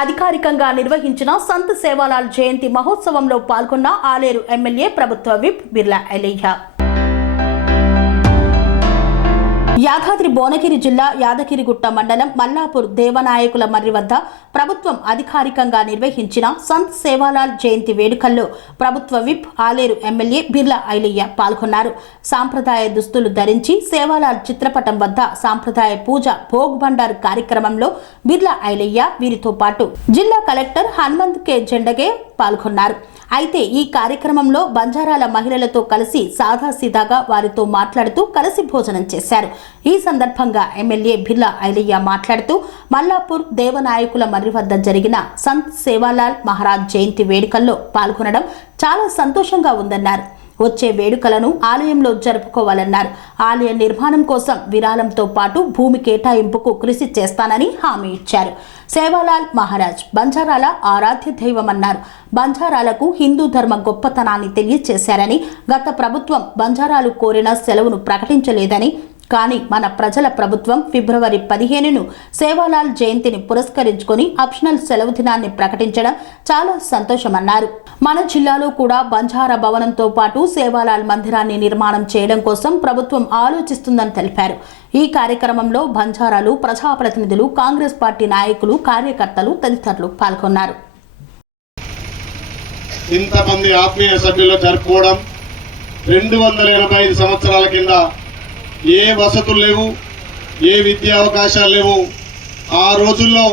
అధికారికంగా నిర్వహించిన సంత్ సేవాలాల్ జయంతి మహోత్సవంలో పాల్గొన్న ఆలేరు ఎమ్మెల్యే ప్రభుత్వ విప్ బిర్లా ఎలయ్య. యాదాద్రి భువనగిరి జిల్లా యాదగిరిగుట్ట మండలం మల్లాపూర్ దేవనాయకుల మర్రి వద్ద ప్రభుత్వం అధికారికంగా నిర్వహించిన సంత్ సేవాలాల్ జయంతి వేడుకల్లో ప్రభుత్వ విప్ ఆలేరు ఎమ్మెల్యే బిర్లా ఐలయ్య పాల్గొన్నారు. సాంప్రదాయ దుస్తులు ధరించి సేవాలాల్ చిత్రపటం వద్ద సాంప్రదాయ పూజ భోగ్ బండార్ కార్యక్రమంలో బిర్లా ఐలయ్య వీరితో పాటు జిల్లా కలెక్టర్ హనుమంత్ కే జెండగే పాల్గొన్నారు. అయితే ఈ కార్యక్రమంలో బంజారాల మహిళలతో కలిసి సాదాసీదాగా వారితో మాట్లాడుతూ కలిసి భోజనం చేశారు. ఈ సందర్భంగా ఎమ్మెల్యే బిర్లా ఐలయ్య మాట్లాడుతూ మల్లాపూర్ దేవనాయకుల మర్రి వద్ద జరిగిన సంత్ సేవాలాల్ మహారాజ్ జయంతి వేడుకల్లో పాల్గొనడం చాలా సంతోషంగా ఉందన్నారు. వచ్చే వేడుకలను ఆలయంలో జరుపుకోవాలన్నారు. ఆలయ నిర్మాణం కోసం విరాళంతో పాటు భూమి కేటాయింపుకు కృషి చేస్తానని హామీ ఇచ్చారు. సేవాలాల్ మహారాజ్ బంజారాల ఆరాధ్య దైవమన్నారు. బంజారాలకు హిందూ ధర్మ గొప్పతనాన్ని తెలియజేశారని, గత ప్రభుత్వం బంజారాలు కోరిన సెలవును ప్రకటించలేదని, కానీ మన ప్రజల ప్రభుత్వం ఫిబ్రవరి 15ను సేవాలాల్ జయంతిని పురస్కరించుకొని ఆప్షనల్ సెలవు దినాన్ని ప్రకటించడం చాలా సంతోషమన్నారు. మన జిల్లాలో కూడా బంజారా భవనంతో పాటు సేవాలాల్ మందిరాన్ని నిర్మాణం చేయడం కోసం ప్రభుత్వం ఆలోచిస్తుందని తెలిపారు. ఈ కార్యక్రమంలో బంజారాలు, ప్రజాప్రతినిధులు, కాంగ్రెస్ పార్టీ నాయకులు, కార్యకర్తలు తదితరులు పాల్గొన్నారు. ఇంతమంది ఆత్మీయ సభ్యులు జరుపుకోవడం 285 సంవత్సరాల కింద ఏ వసతులు లేవు, ఏ విద్యా అవకాశాలు లేవు. ఆ రోజుల్లో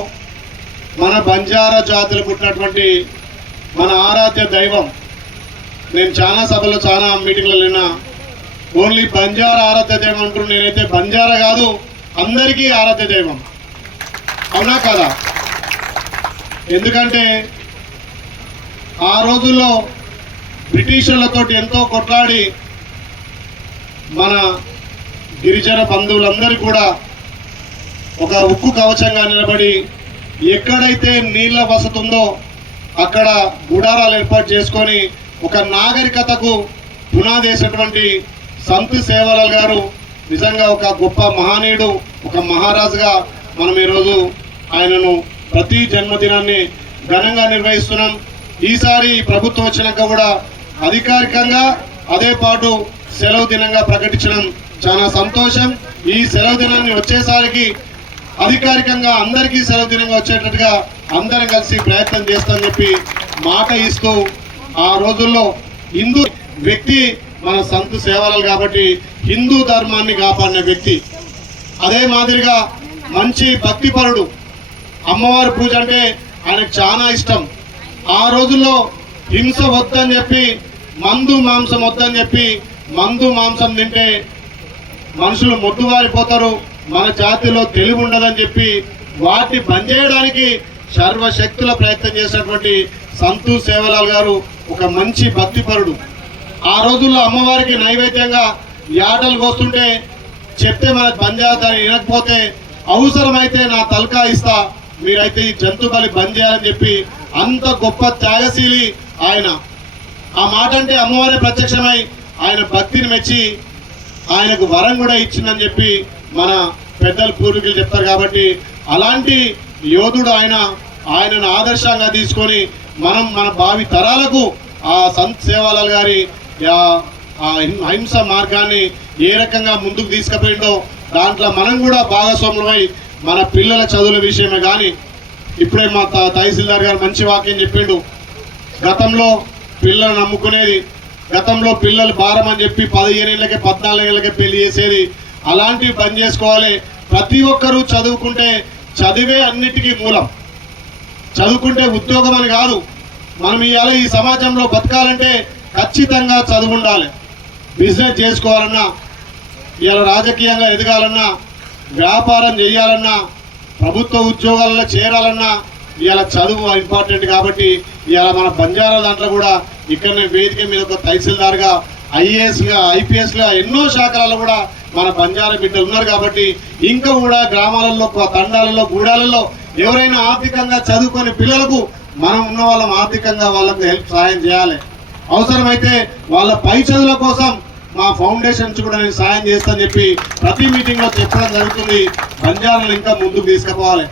మన బంజారా జాతులు పుట్టినటువంటి మన ఆరాధ్య దైవం, నేను చాలా సభలో చాలా మీటింగ్లలో విన్నా, ఓన్లీ బంజారా ఆరాధ్య దైవం అంటారు. నేనైతే బంజారా కాదు, అందరికీ ఆరాధ్య దైవం. అవునా కదా? ఎందుకంటే ఆ రోజుల్లో బ్రిటిషర్లతో ఎంతో కొట్లాడి మన గిరిజన బంధువులందరూ కూడా ఒక ఉక్కు కవచంగా నిలబడి ఎక్కడైతే నీళ్ల వసతి ఉందో అక్కడ గుడారాలు ఏర్పాటు చేసుకొని ఒక నాగరికతకు పునాది వేసినటువంటి సంత్ సేవాలాల్ గారు నిజంగా ఒక గొప్ప మహనీయుడు, ఒక మహారాజుగా మనం ఈరోజు ఆయనను ప్రతి జన్మదినాన్ని ఘనంగా నిర్వహిస్తున్నాం. ఈసారి ప్రభుత్వం వచ్చినాక కూడా అధికారికంగా అదే పాటు సెలవు దినంగా ప్రకటించడం చాలా సంతోషం. ఈ సెలవు దినాన్ని వచ్చేసరికి అధికారికంగా అందరికీ సెలవు దినంగా వచ్చేటట్టుగా అందరం కలిసి ప్రయత్నం చేస్తామని చెప్పి మాట ఇస్తూ, ఆ రోజుల్లో హిందూ వ్యక్తి మన సంత్ సేవాలాల్ కాబట్టి హిందూ ధర్మాన్ని కాపాడిన వ్యక్తి. అదే మాదిరిగా మంచి భక్తిపరుడు, అమ్మవారి పూజ అంటే ఆయనకు చాలా ఇష్టం. ఆ రోజుల్లో హింస వద్దని చెప్పి, మందు మాంసం వద్దని చెప్పి, మందు మాంసం తింటే మనుషులు మొద్దువారిపోతారు, మన జాతిలో తెలివి ఉండదని చెప్పి వాటిని బంద్ చేయడానికి సర్వశక్తుల ప్రయత్నం చేసినటువంటి సంత్ సేవాలాల్ గారు ఒక మంచి భక్తిపరుడు. ఆ రోజుల్లో అమ్మవారికి నైవేద్యంగా యాటలు కోస్తుంటే చెప్తే మన బంజారాని వినకపోతే అవసరమైతే నా తలకా ఇస్తా, మీరైతే ఈ జంతు బలి బంద్ చేయాలని చెప్పి అంత గొప్ప త్యాగశీలి ఆయన. ఆ మాట అంటే అమ్మవారే ప్రత్యక్షమై ఆయన భక్తిని మెచ్చి ఆయనకు వరం కూడా ఇచ్చిందని చెప్పి మన పెద్దలు పూర్వీకులు చెప్తారు. కాబట్టి అలాంటి యోధుడు ఆయనను ఆదర్శంగా తీసుకొని మనం మన భావి తరాలకు ఆ సంత్ సేవాలాల్ గారి అహింస మార్గాన్ని ఏ రకంగా ముందుకు తీసుకుపోయిందో దాంట్లో మనం కూడా భాగస్వాములమై మన పిల్లల చదువుల విషయమే కానీ, ఇప్పుడే మా తహసీల్దార్ గారు మంచి వాక్యం చెప్పిండు. గతంలో పిల్లలు నమ్ముకునేది, గతంలో పిల్లలు భారం అని చెప్పి 15 ఏళ్ళకే 14 ఏళ్ళకే పెళ్లి చేసేది. అలాంటివి బంద్ చేసుకోవాలి. ప్రతి ఒక్కరూ చదువుకుంటే, చదివే అన్నిటికీ మూలం. చదువుకుంటే ఉద్యోగం అని కాదు, మనం ఇవాళ ఈ సమాజంలో బతకాలంటే ఖచ్చితంగా చదువు ఉండాలి. బిజినెస్ చేసుకోవాలన్నా, ఇవాళ రాజకీయంగా ఎదగాలన్నా, వ్యాపారం చేయాలన్నా, ప్రభుత్వ ఉద్యోగాలలో చేరాలన్నా ఇవాళ చదువు ఇంపార్టెంట్. కాబట్టి ఇవాళ మన బంజారా దాంట్లో కూడా ఇక్కడనే వేదిక మీద ఒక తహసీల్దార్గా, ఐఏఎస్గా, ఐపీఎస్గా ఎన్నో శాఖలలో కూడా మన బంజారా బిడ్డలు ఉన్నారు. కాబట్టి ఇంకా కూడా గ్రామాలలో, తండాలలో, గూడాలలో ఎవరైనా ఆర్థికంగా చదువుకునే పిల్లలకు మనం ఉన్న వాళ్ళం ఆర్థికంగా వాళ్ళకు సహాయం చేయాలి. అవసరమైతే వాళ్ళ పై చదువుల కోసం మా ఫౌండేషన్ నుంచి కూడా నేను సాయం చేస్తానని చెప్పి ప్రతి మీటింగ్లో చెప్పడం జరుగుతుంది. బంజారాలను ఇంకా ముందుకు తీసుకుపోవాలి.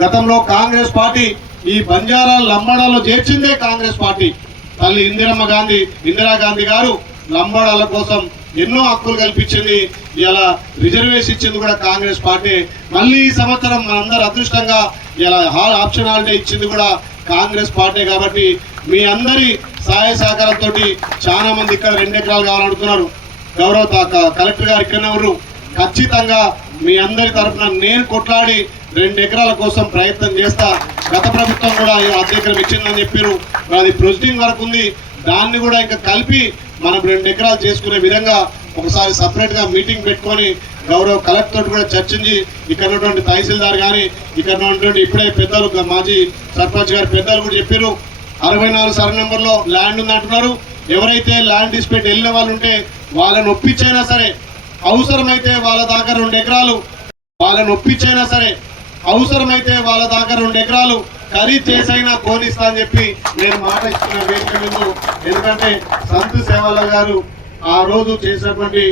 గతంలో కాంగ్రెస్ పార్టీ ఈ బంజారా లంబాడాలో చేర్చిందే కాంగ్రెస్ పార్టీ. తల్లి ఇందిరా గాంధీ గారు లంబాడాల కోసం ఎన్నో హక్కులు కల్పించింది. ఇలా రిజర్వేషన్ ఇచ్చింది కూడా కాంగ్రెస్ పార్టీ. మళ్ళీ ఈ సంవత్సరం మనందరూ అదృష్టంగా ఇలా ఆప్షన్ హాలిడే ఇచ్చింది కూడా కాంగ్రెస్ పార్టీ. కాబట్టి మీ అందరి సహాయ సహకారంతో చాలా మంది ఇక్కడ 2 ఎకరాలు కావాలనుకున్నారు. గౌరవ కలెక్టర్ గారు ఇక్కడ ఉన్నారు. ఖచ్చితంగా మీ అందరి తరఫున నేను కొట్లాడి 2 ఎకరాల కోసం ప్రయత్నం చేస్తా. గత ప్రభుత్వం కూడా 10 ఎకరం ఇచ్చిందని చెప్పారు. అది ప్రొసీడింగ్ వరకు ఉంది. దాన్ని కూడా ఇంకా కలిపి మనం 2 ఎకరాలు చేసుకునే విధంగా ఒకసారి సపరేట్ గా మీటింగ్ పెట్టుకొని గౌరవ కలెక్టర్ తోటి కూడా చర్చించి ఇక్కడ ఉన్నటువంటి తహసీల్దార్ కానీ ఇక్కడ ఉన్నటువంటి ఇప్పుడే పెద్దలు మాజీ సర్పంచ్ గారి పెద్దలు కూడా చెప్పారు 64 సర్వే నెంబర్లో ల్యాండ్ ఉంది అంటున్నారు. ఎవరైతే ల్యాండ్ డిస్ప్యూట్ వెళ్ళిన వాళ్ళు ఉంటే వాళ్ళని ఒప్పించైనా సరే, అవసరమైతే వాళ్ళ దాకా 2 ఎకరాలు వాళ్ళని ఒప్పించైనా సరే, అవసరమైతే వాళ్ళ దాకా 2 ఎకరాలు ఖరీదు చేసైనా కోనిస్తా అని చెప్పి నేను మాట ఇస్తున్న వేదిక ముందు. ఎందుకంటే సంత్ సేవాలాల్ గారు ఆ రోజు చేసినటువంటి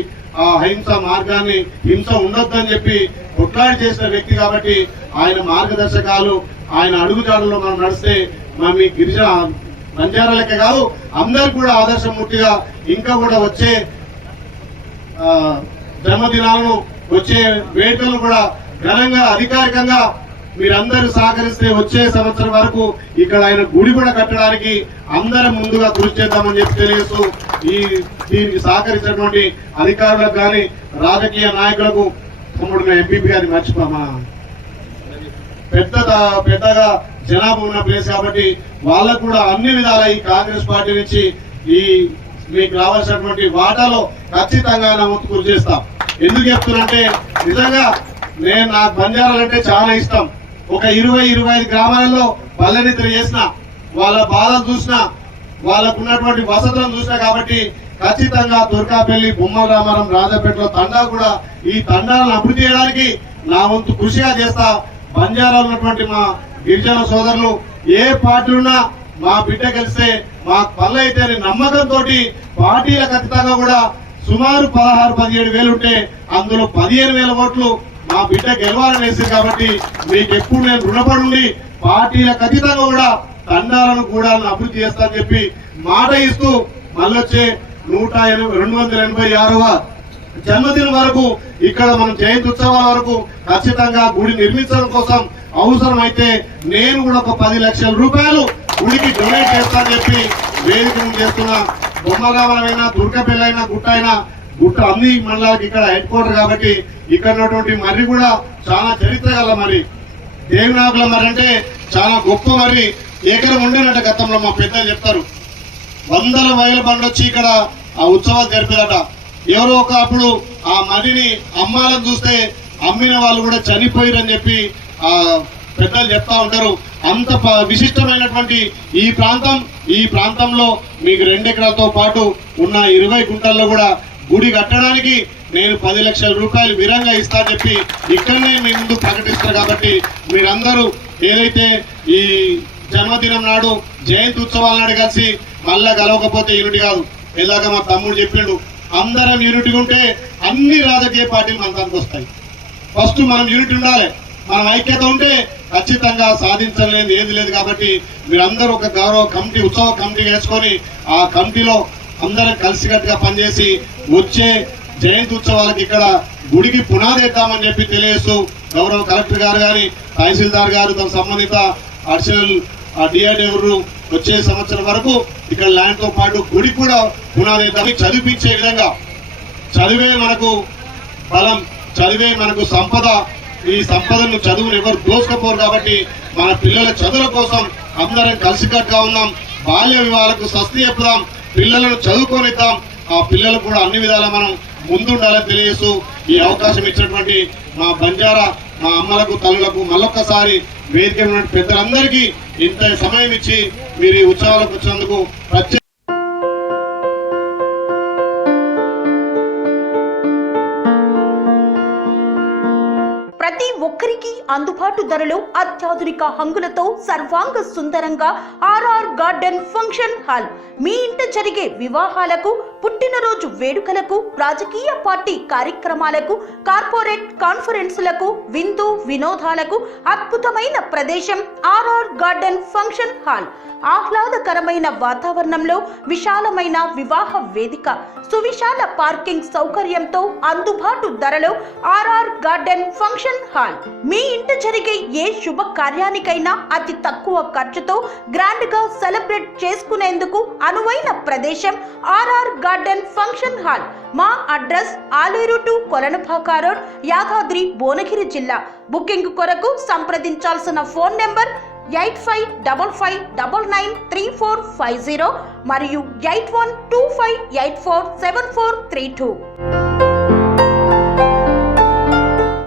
ఆ అహింస మార్గాన్ని హింస ఉండొద్దని చెప్పి కొట్లాడి చేసిన వ్యక్తి కాబట్టి ఆయన మార్గదర్శకాలు, ఆయన అడుగుజాడల్లో మనం నడిస్తే మీ గిరిజన బంజారాలకే కాదు అందరికి కూడా ఆదర్శమూర్తిగా ఇంకా కూడా వచ్చే జన్మదినాలను వచ్చే వేడుకలను కూడా ఘనంగా అధికారికంగా మీరందరూ సహకరిస్తే వచ్చే సంవత్సరం వరకు ఇక్కడ ఆయన గుడి కూడా కట్టడానికి అందరం ముందుగా కృషి చేద్దామని చెప్పి తెలియజేస్తూ దీనికి సహకరించినటువంటి అధికారులకు కానీ రాజకీయ నాయకులకు తమ్ముడు ఎంపీపీ గారిని మర్చిపోమా పెద్దగా జనాభా ఉన్న ప్లేస్ కాబట్టి వాళ్ళకు కూడా అన్ని విధాల ఈ కాంగ్రెస్ పార్టీ నుంచి ఈ మీకు రావాల్సినటువంటి వాటాలో ఖచ్చితంగా నా వంతు కృషి చేస్తాం. ఎందుకు చెప్తున్నంటే నిజంగా నాకు బంజారాలంటే చాలా ఇష్టం. ఒక 20-25 గ్రామాలలో పల్లెనిద్ర చేసిన వాళ్ళ బాధలు చూసిన వాళ్ళకు ఉన్నటువంటి వసతులను చూసిన కాబట్టి ఖచ్చితంగా తుర్కాపల్లి, బొమ్మల రామారం, రాజాపేటలో తండా కూడా ఈ తండాలను అభివృద్ధి చేయడానికి నా వంతు కృషిగా చేస్తా. బంజారాలు ఉన్నటువంటి మా గిరిజన సోదరులు ఏ పార్టీ ఉన్నా మా బిడ్డ కలిస్తే మా పల్లె అయితే నమ్మకంతో పార్టీల ఖచ్చితంగా కూడా సుమారు 16-17 వేలు ఉంటే అందులో 15,000 ఓట్లు మా బిడ్డ గెలవాలని వేసింది. కాబట్టి మీకు ఎప్పుడు నేను రుణపడి పార్టీల ఖచ్చితంగా కూడా తండాలను కూడా అభివృద్ధి చేస్తానని చెప్పి మాట ఇస్తూ మళ్ళొచ్చే 286వ జన్మదినం వరకు ఇక్కడ మనం జయంతి ఉత్సవాల వరకు ఖచ్చితంగా గుడి నిర్మించడం కోసం అవసరమైతే నేను కూడా ఒక 10 లక్షల రూపాయలు గుడికి డొనేట్ చేస్తానని చెప్పి వేదిక చేస్తున్నా. బొమ్మగామలైనా, దుర్గపల్లి గుట్ట అన్ని మండలాలకు ఇక్కడ హెడ్ క్వార్టర్ కాబట్టి ఇక్కడ ఉన్నటువంటి మర్రి కూడా చాలా చరిత్ర గల మరి దేవినాకుల మర్రి అంటే చాలా గొప్ప మర్రి. ఏకరం ఉండేనట గతంలో మా పెద్దలు చెప్తారు. 100 మైళ్ళ బండి వచ్చి ఇక్కడ ఆ ఉత్సవాలు జరిపేదట. ఎవరో ఒకప్పుడు ఆ మర్రిని అమ్మాలని చూస్తే అమ్మిన వాళ్ళు కూడా చనిపోయారని చెప్పి ఆ పెద్దలు చెప్తా ఉంటారు. అంత విశిష్టమైనటువంటి ఈ ప్రాంతంలో మీకు 2 ఎకరాలతో పాటు ఉన్న 20 గుంటల్లో కూడా గుడి కట్టడానికి నేను 10 లక్షల రూపాయలు విరంగా ఇస్తా చెప్పి ఇక్కడనే మీ ముందు ప్రకటిస్తారు. కాబట్టి మీరందరూ ఏదైతే ఈ జన్మదినం నాడు జయంతి ఉత్సవాల నాడు కలిసి మళ్ళా కలవకపోతే యూనిటీ కాదు. ఇలాగ మా తమ్ముడు చెప్పిండు, అందరం యూనిటీగా ఉంటే అన్ని రాజకీయ పార్టీలు మన దానికి వస్తాయి. ఫస్ట్ మనం యూనిటీ ఉండాలి. మనం ఐక్యత ఉంటే ఖచ్చితంగా సాధించలేదు ఏది లేదు. కాబట్టి మీరందరూ ఒక గౌరవ కమిటీ, ఉత్సవ కమిటీ వేసుకొని ఆ కమిటీలో అందరం కలిసికట్టుగా పనిచేసి వచ్చే జయంతి ఉత్సవాలకు ఇక్కడ గుడికి పునాది ఎత్తామని చెప్పి తెలియజేస్తూ గౌరవ కలెక్టర్ గారు కానీ, తహసీల్దార్ గారు, తమ సంబంధిత అడిషనల్ డిఆర్డీ వచ్చే సంవత్సరం వరకు ఇక్కడ ల్యాండ్ తో పాటు గుడి కూడా పునాది ఎత్తామని చదివించే విధంగా. చదివే మనకు బలం, చదివే మనకు సంపద. ఈ సంపదను చదువును ఎవరు దోసుకపోరు. కాబట్టి మన పిల్లల చదువుల కోసం అందరం కలిసికట్టుగా ఉన్నాం. బాల్య వివాహాలకు స్వస్తి చెప్పుదాం, పిల్లలను చదువుకొనిద్దాం. ఆ పిల్లలకు కూడా అన్ని విధాలా మనం ముందుండాలని తెలియజేస్తూ ఈ అవకాశం ఇచ్చినటువంటి మా బంజారా మా అమ్మలకు, తల్లులకు మళ్ళొక్కసారి వేదిక ఉన్నటువంటి పెద్దలందరికీ ఇంత సమయం ఇచ్చి మీరు ఈ ఉత్సవాలకు వచ్చినందుకు ప్రత్యేక ప్రతి ఒక్కరి అందరికీ అందుబాటు ధరలో అత్యాధునిక హంగులతో సర్వాంగ సుందరంగా ఆర్ఆర్ గార్డెన్ ఫంక్షన్ హాల్ మీ ఇంట జరిగే వివాహాలకు, పుట్టినరోజు వేడుకలకు, రాజకీయ పార్టీ కార్యక్రమాలకు, కార్పొరేట్ కాన్ఫరెన్సులకు, విందు వినోదాలకు అద్భుతమైన ప్రదేశం ఆర్ఆర్ గార్డెన్ ఫంక్షన్ హాల్. ఆహ్లాదకరమైన వాతావరణంలో విశాలమైన వివాహ వేదిక, సువిశాల పార్కింగ్ సౌకర్యంతో అందుబాటు ధరలో ఆర్ఆర్ గార్డెన్ ఫంక్షన్ హాల్. మీ ఇంట జరిగే ఏ శుభ కార్యానికైనా అతి తక్కువ ఖర్చుతో గ్రాండ్ గా సెలబ్రేట్ చేసుకునేందుకు అనువైన ప్రదేశం ఆర్ఆర్ గార్డెన్ ఫంక్షన్ హాల్. మా address Aleru to Kolanupaka road, Yadadri Bhuvanagiri జిల్లా. బుకింగ్ కొరకు సంప్రదించాల్సిన ఫోన్ నెంబర్ 8555993450 మరియు 8125847432.